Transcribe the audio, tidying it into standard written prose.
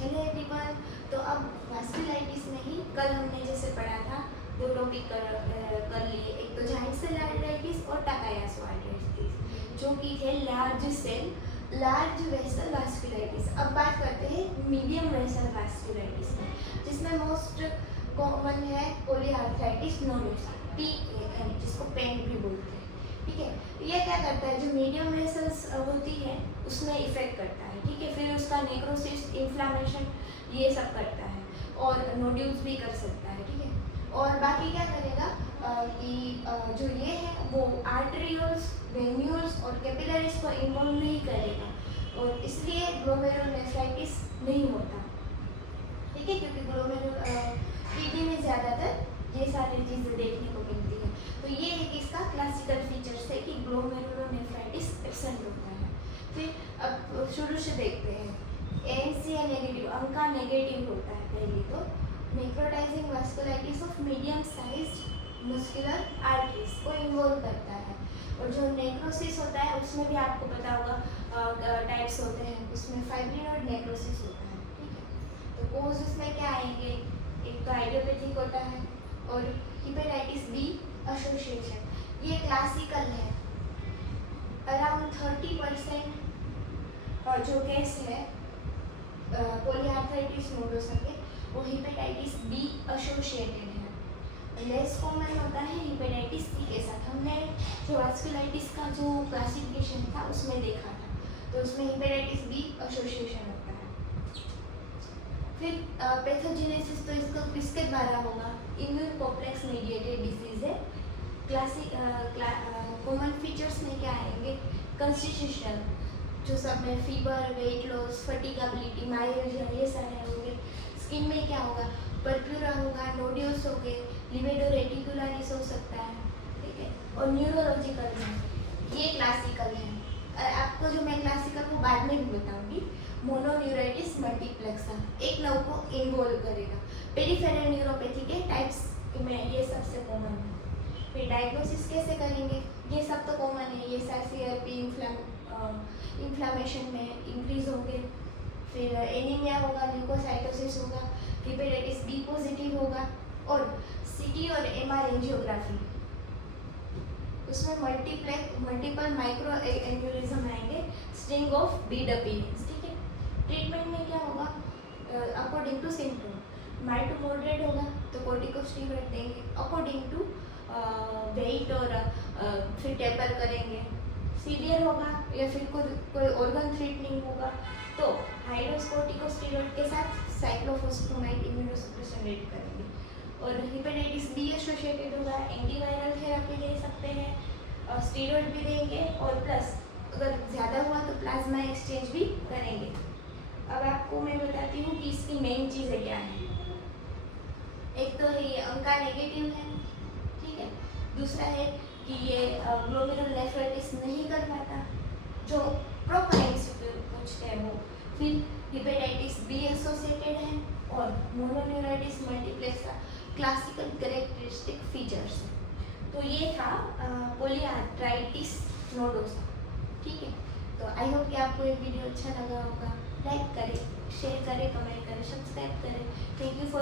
Hello everyone. तो अब vasculitis में ही कल हमने जैसे पढ़ा था दो टॉपिक कर लिए, एक तो जाइंट सेल आर्थराइटिस और टाकायासो आर्थराइटिस, जो कि थे large cell large vessel vasculitis. अब बात करते हैं मीडियम वेसल वास्कुलाइटिस में, जिसमें मोस्ट कॉमन है पॉलीआर्थराइटिस नोडोसा, PAN, जिसको पेन भी बोलते हैं। ठीक है, ये क्या करता है, जो मीडियम वेसल्स होती है उसमें इफेक्ट करता है। ठीक है, फिर उसका नेक्रोसिस, इन्फ्लामेशन, ये सब करता है और नोड्यूल्स भी कर सकता है। ठीक है, और बाकी क्या करेगा कि जो ये है वो आर्टरियोल्स, वेन्यूल्स और कैपिलरीज को इन्वॉल्व नहीं करेगा, और इसलिए ग्लोमेरुलोनेफ्राइटिस नहीं होता। ठीक है, क्योंकि किडनी में ज़्यादातर ये सारी चीज़ें देखने को मिलती है। तो ये एक इसका क्लासिकल फीचर्स है कि ग्लोमेरुलोनेफ्राइटिस एब्सेंट होता है। फिर अब शुरू से देखते हैं, ANCA नेगेटिव, अंका नेगेटिव होता है। पहले तो necrotizing vasculitis of medium size muscular arteries को इन्वॉल्व करता है। और जो नेक्रोसिस होता है उसमें भी आपको पता होगा टाइप्स होते हैं, उसमें फाइब्रिनोइड नेक्रोसिस होता है। ठीक है, तो कोज उसमें क्या आएंगे, एक तो आइडियोपैथिक होता है और हेपेटाइटिस बी एसोसिएशन, ये क्लासिकल है। अराउंड 30% और जो केस है पॉलीआर्थराइटिस नोडोसा के, वो हेपेटाइटिस बी एसोसिएटेड है। लेस कॉमन होता है हेपेटाइटिस सी के साथ। हमने जो वास्कुलाइटिस का जो क्लासिफिकेशन था उसमें देखा था, तो उसमें हेपेटाइटिस बी एसोसिएशन होता है। फिर पैथोजेनेसिस तो इसको किसके द्वारा होगा, इम्यून कॉम्प्लेक्स मीडिएटेड डिजीज है। कॉमन फीचर्स में क्या आएंगे, कंस्टिट्यूशन, जो सब में फीवर, वेट लॉस, फटीगेबिलिटी, माइल्जिया, ये सारे होंगे। स्किन में क्या होगा, पर्प्यूरा होगा, नोड्यूल्स होंगे, लिवेडो रेटिकुलरिस हो सकता है। ठीक है, और न्यूरोलॉजिकल में ये क्लासिकल है। आपको जो मैं क्लासिकल को बाद में भी बताऊंगी। मोनोन्यूराइटिस मल्टीप्लेक्सा एक नर्व को इन्वॉल्व करेगा। पेरिफेरल न्यूरोपैथी के टाइप्स में ये सबसे कॉमन है। फिर डायग्नोसिस कैसे करेंगे, ये सब तो कॉमन है, ये CRP इन्फ्लामेशन में इंक्रीज होंगे। फिर एनीमिया होगा, ल्यूकोसाइटोसिस होगा, हेपेटाइटिस बी पॉजिटिव होगा, और CT और MR एंजियोग्राफी, उसमें मल्टीपल माइक्रो एन्यूरिज्म आएंगे, स्टिंग ऑफ बीड अपीयरेंस। ठीक है, ट्रीटमेंट में क्या होगा, according to symptom, mild to moderate होगा तो कोर्टिकोस्टेरॉइड देंगे, अकॉर्डिंग टू वेट, और फिर टेपर करेंगे। सीवियर होगा या फिर कोई ऑर्गन थ्रेटनिंग होगा तो हाई डोज कोर्टिकोस्टेरॉइड के साथ साइक्लोफॉस्फेमाइड इम्यूनोसप्रेशन रेट करेंगे। और हेपेटाइटिस बी एसोसिएटेड होगा, एंटीवायरल थेरेपी दे सकते हैं, स्टेरॉइड भी देंगे, और प्लस अगर ज़्यादा हुआ तो प्लाज्मा एक्सचेंज भी करेंगे। अब आपको मैं बताती हूँ कि इसकी मेन चीज़ें क्या हैं। एक तो है ये अंका नेगेटिव है। ठीक है, दूसरा है कि ये ग्लोमेरुलोनेफ्राइटिस नहीं कर पाता, जो प्रोपाइंस पूछते हैं वो। फिर हेपेटाइटिस बी एसोसिएटेड है, और मोनोन्यूराइटिस मल्टीप्लेक्स का क्लासिकल कैरेक्टरिस्टिक फीचर्स है। तो ये था पॉलीआर्थराइटिस नोडोसा। ठीक है, तो आई होप कि आपको ये वीडियो अच्छा लगा होगा। लाइक करें, शेयर करें, कमेंट करें, सब्सक्राइब करें। Thank you for